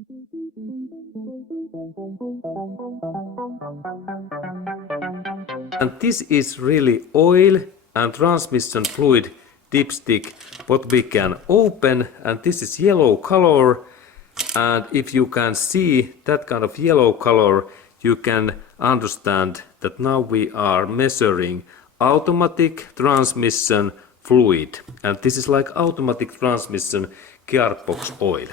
And this is really oil and transmission fluid dipstick what we can open, and this is yellow color, and if you can see that kind of yellow color, you can understand that now we are measuring automatic transmission fluid, and this is like automatic transmission gearbox oil.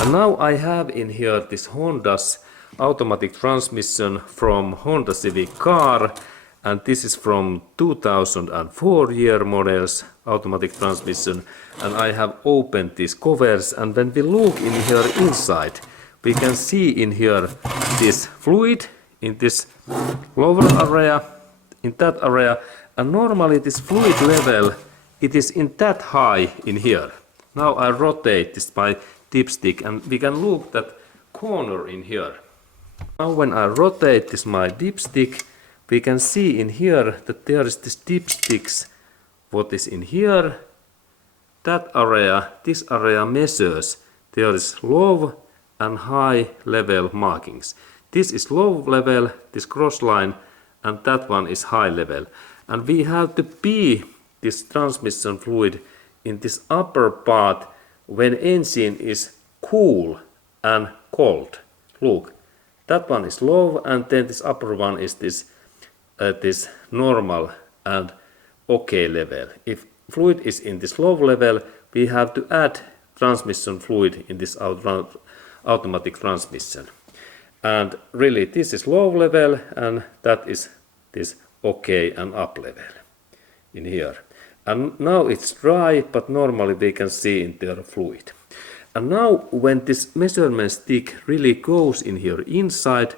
And now I have in here this Honda's automatic transmission from Honda Civic car, and this is from 2004 year models automatic transmission, and I have opened these covers, and when we look in here inside, we can see in here this fluid in this lower area, in that area, and normally this fluid level, it is in that high in here. Now I rotate this by dipstick, and we can look that corner in here. Now when I rotate this my dipstick, we can see in here that there is this dipsticks what is in here. That area, this area measures, there is low and high level markings. This is low level, this cross line, and that one is high level. And we have to be this transmission fluid in this upper part when engine is cool and cold. Look, that one is low, and then this upper one is this normal and okay level. If fluid is in this low level, we have to add transmission fluid in this automatic transmission. And really this is low level, and that is this okay and up level in here. And now it's dry, but normally we can see in there fluid. And now when this measurement stick really goes in here inside,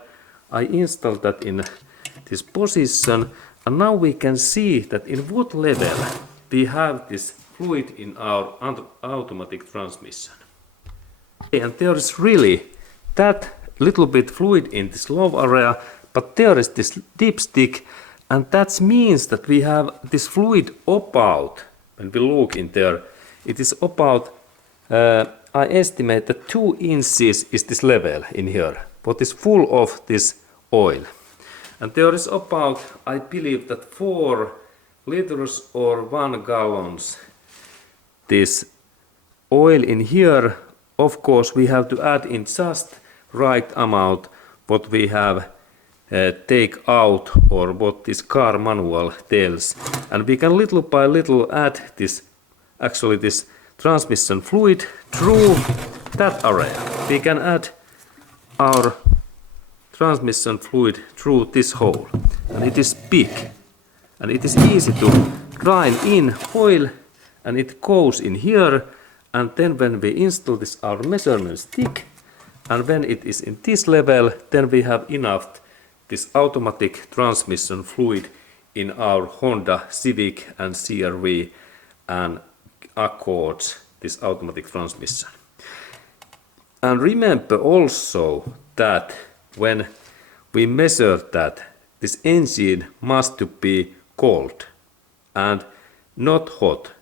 I install that in this position, and now we can see that in what level we have this fluid in our automatic transmission. And there is really that little bit fluid in this low area, but there is this dipstick, and that means that we have this fluid about, when we look in there, it is about, I estimate that 2 inches is this level in here, what is full of this oil. And there is about, I believe that 4 liters or 1 gallons this oil in here. Of course we have to add in just right amount what we have take out, or what this car manual tells, and we can little by little add this, actually this transmission fluid through that area. We can add our transmission fluid through this hole, and it is big, and it is easy to grind in oil, and it goes in here, and then when we install this our measurement stick, and when it is in this level, then we have enough this automatic transmission fluid in our Honda Civic and CR-V and Accords, this automatic transmission. And remember also that when we measure that, this engine must be cold and not hot.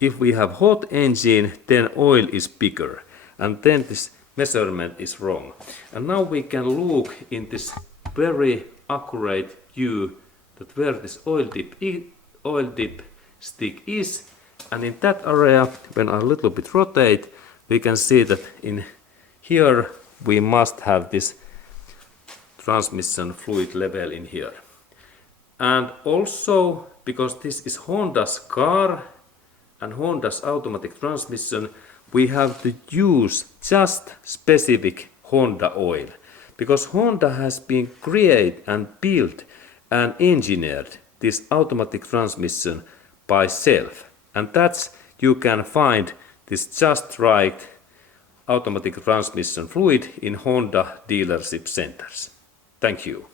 If we have hot engine, then oil is bigger, and then this measurement is wrong. And now we can look in this very accurate view that where this oil dip stick is, and in that area, when I a little bit rotate, we can see that in here we must have this transmission fluid level in here. And also, because this is Honda's car and Honda's automatic transmission, we have to use just specific Honda oil, because Honda has been created and built and engineered this automatic transmission by self, and that's you can find this just right automatic transmission fluid in Honda dealership centers. Thank you.